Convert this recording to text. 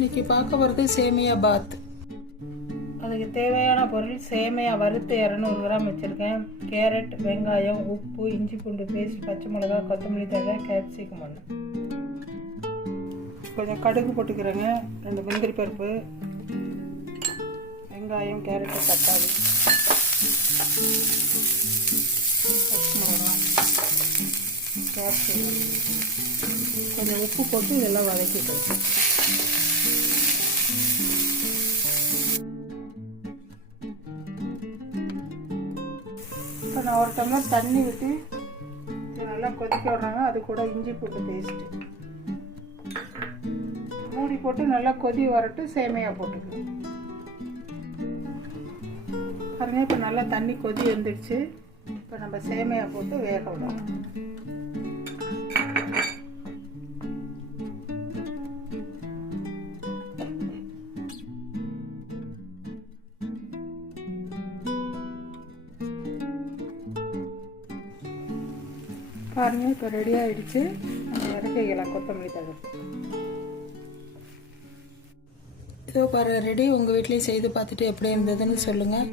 இன்னைக்கு பார்க்க போகிறது சேமியா பாத். அதுக்கு தேவையான பொருள் சேமியா வறுத்து 200 கிராம் வச்சுருக்கேன். கேரட், வெங்காயம், உப்பு, இஞ்சி பூண்டு பேஸ்ட், பச்சை மிளகா, கொத்தமல்லி தழை, கேப்சிகம் ஒன்று. கொஞ்சம் கடுகு போட்டுக்கிறேங்க. 2 முந்திரி பருப்பு, வெங்காயம், கேரட்டு, தக்காளி, பச்சை மிளகா, கேப்சிகம், கொஞ்சம் உப்பு போட்டு இதெல்லாம் வதக்கிட்டோம். இப்போ நான் 1 டம்ளர் தண்ணி விட்டு இது நல்லா கொதிக்க விட்றாங்க. அது கூட இஞ்சி பூண்டு பேஸ்ட்டு மூடி போட்டு நல்லா கொதி வரட்டும். சேமியா போட்டுக்கலாம். பாருங்க, இப்போ நல்லா தண்ணி கொதி வந்துடுச்சு. இப்போ நம்ம சேமியா போட்டு வேக விடலாம். பாருங்க, இப்போ ரெடி ஆகிடுச்சு. நம்ம இறக்கிக்கலாம். கொத்தமல்லி தழை இதோ பாரு ரெடி. உங்கள் வீட்லேயும் செய்து பார்த்துட்டு எப்படி இருந்ததுன்னு சொல்லுங்கள்.